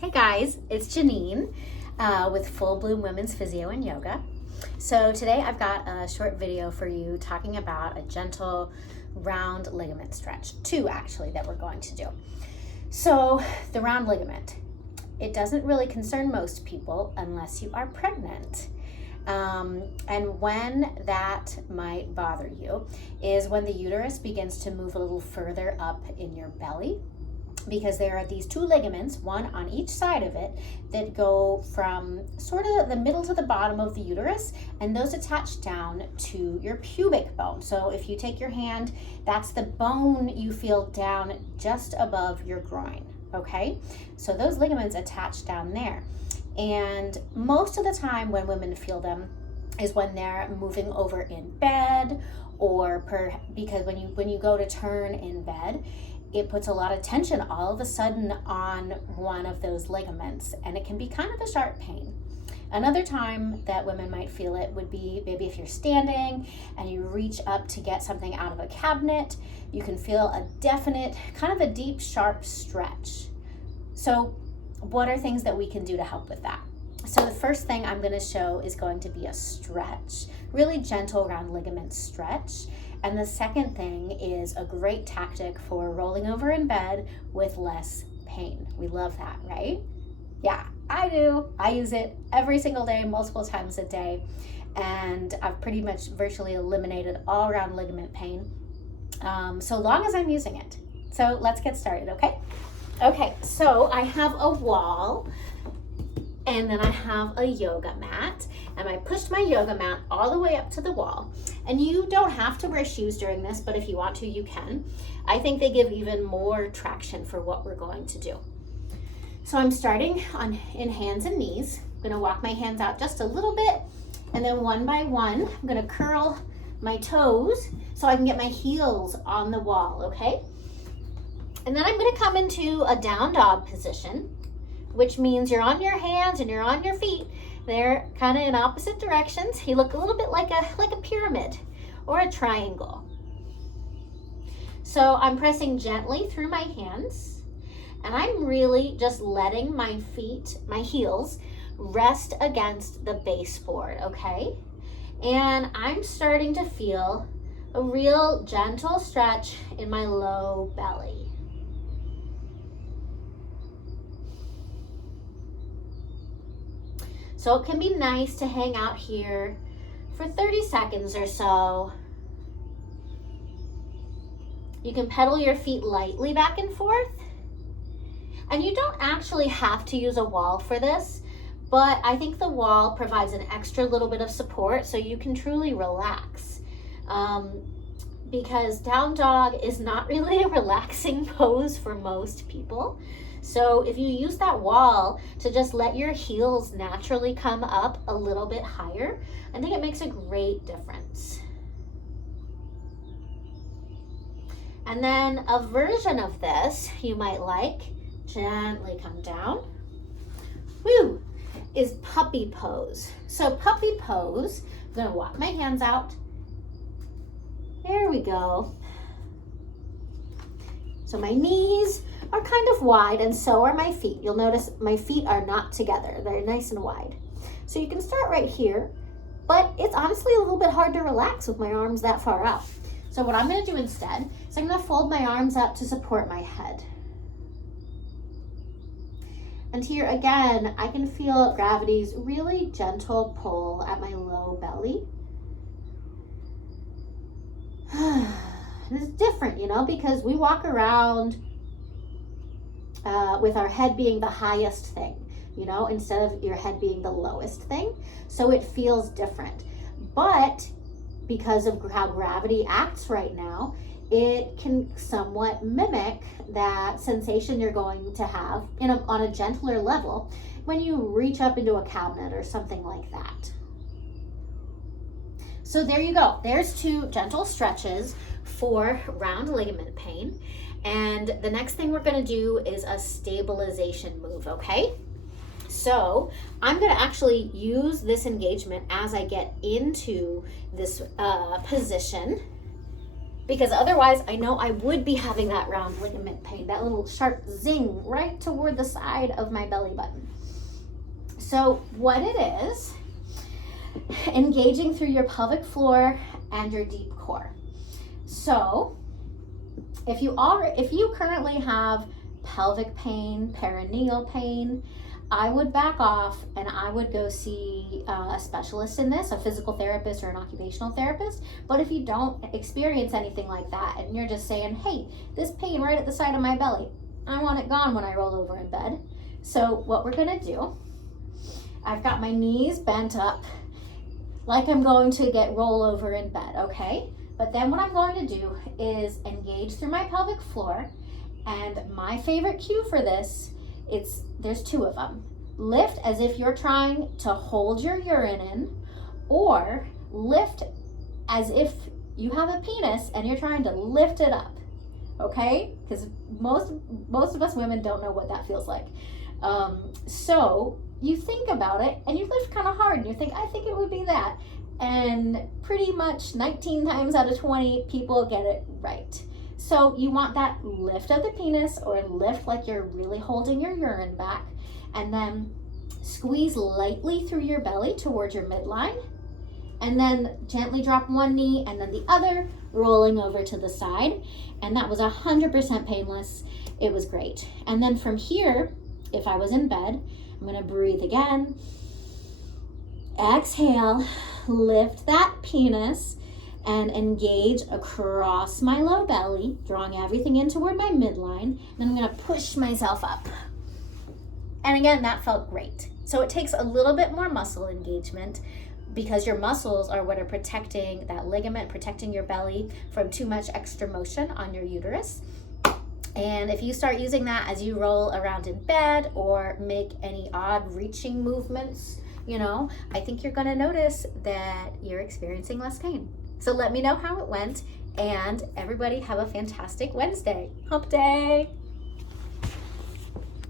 Hey guys, it's Janine with Full Bloom Women's Physio and Yoga. So today I've got a short video for you talking about a gentle round ligament stretch. Two actually that we're going to do. So the round ligament, it doesn't really concern most people unless you are pregnant. And when that might bother you is when the uterus begins to move a little further up in your belly, because there are these two ligaments, one on each side of it, that go from sort of the middle to the bottom of the uterus, and those attach down to your pubic bone. So if you take your hand, that's the bone you feel down just above your groin, okay? So those ligaments attach down there. And most of the time when women feel them is when they're moving over in bed, or because when you go to turn in bed, it puts a lot of tension all of a sudden on one of those ligaments, and it can be kind of a sharp pain. Another time that women might feel it would be maybe if you're standing and you reach up to get something out of a cabinet, you can feel a definite, kind of a deep, sharp stretch. So what are things that we can do to help with that? So the first thing I'm going to show is going to be a stretch, really gentle round ligament stretch. And the second thing is a great tactic for rolling over in bed with less pain. We love that, right? Yeah, I do. I use it every single day, multiple times a day. And I've pretty much virtually eliminated all around ligament pain, so long as I'm using it. So let's get started, okay? Okay, so I have a wall, and then I have a yoga mat, and I pushed my yoga mat all the way up to the wall. And you don't have to wear shoes during this, but if you want to, you can. I think they give even more traction for what we're going to do. So I'm starting in hands and knees. I'm gonna walk my hands out just a little bit, and then one by one, I'm gonna curl my toes so I can get my heels on the wall, okay? And then I'm gonna come into a down dog position, which means you're on your hands and you're on your feet. They're kind of in opposite directions. You look a little bit like a pyramid or a triangle. So I'm pressing gently through my hands, and I'm really just letting my heels rest against the baseboard, okay? And I'm starting to feel a real gentle stretch in my low belly. So it can be nice to hang out here for 30 seconds or so. You can pedal your feet lightly back and forth. And you don't actually have to use a wall for this, but I think the wall provides an extra little bit of support so you can truly relax. Because down dog is not really a relaxing pose for most people. So if you use that wall to just let your heels naturally come up a little bit higher, I think it makes a great difference. And then a version of this you might like, gently come down, is puppy pose. So puppy pose, I'm gonna walk my hands out. There we go. So my knees are kind of wide, and so are my feet. You'll notice my feet are not together. They're nice and wide. So you can start right here, but it's honestly a little bit hard to relax with my arms that far up. So what I'm gonna do instead is I'm gonna fold my arms up to support my head. And here again, I can feel gravity's really gentle pull at my low belly. And it's different, because we walk around with our head being the highest thing, instead of your head being the lowest thing. So it feels different. But because of how gravity acts right now, it can somewhat mimic that sensation you're going to have on a gentler level when you reach up into a cabinet or something like that. So there you go. There's two gentle stretches for round ligament pain. And the next thing we're gonna do is a stabilization move, okay? So I'm gonna actually use this engagement as I get into this position. because otherwise I know I would be having that round ligament pain, that little sharp zing right toward the side of my belly button. So what it is, engaging through your pelvic floor and your deep core. So if you currently have pelvic pain, perineal pain, I would back off and I would go see a specialist in this, a physical therapist or an occupational therapist. But if you don't experience anything like that and you're just saying, hey, this pain right at the side of my belly, I want it gone when I roll over in bed. So what we're gonna do, I've got my knees bent up like I'm going to get roll over in bed, okay? But then what I'm going to do is engage through my pelvic floor, and my favorite cue for this, there's two of them. Lift as if you're trying to hold your urine in, or lift as if you have a penis and you're trying to lift it up, okay? Because most of us women don't know what that feels like. So you think about it and you lift kind of hard and you think, I think it would be that. And pretty much 19 times out of 20 people get it right. So you want that lift of the penis, or lift like you're really holding your urine back, and then squeeze lightly through your belly towards your midline, and then gently drop one knee and then the other, rolling over to the side. And that was 100% painless. It was great. And then from here, if I was in bed, I'm gonna breathe again. Exhale, lift that penis and engage across my low belly, drawing everything in toward my midline. Then I'm gonna push myself up. And again, that felt great. So it takes a little bit more muscle engagement, because your muscles are what are protecting that ligament, protecting your belly from too much extra motion on your uterus. And if you start using that as you roll around in bed or make any odd reaching movements, I think you're gonna notice that you're experiencing less pain. So let me know how it went, and everybody have a fantastic Wednesday. Hump day.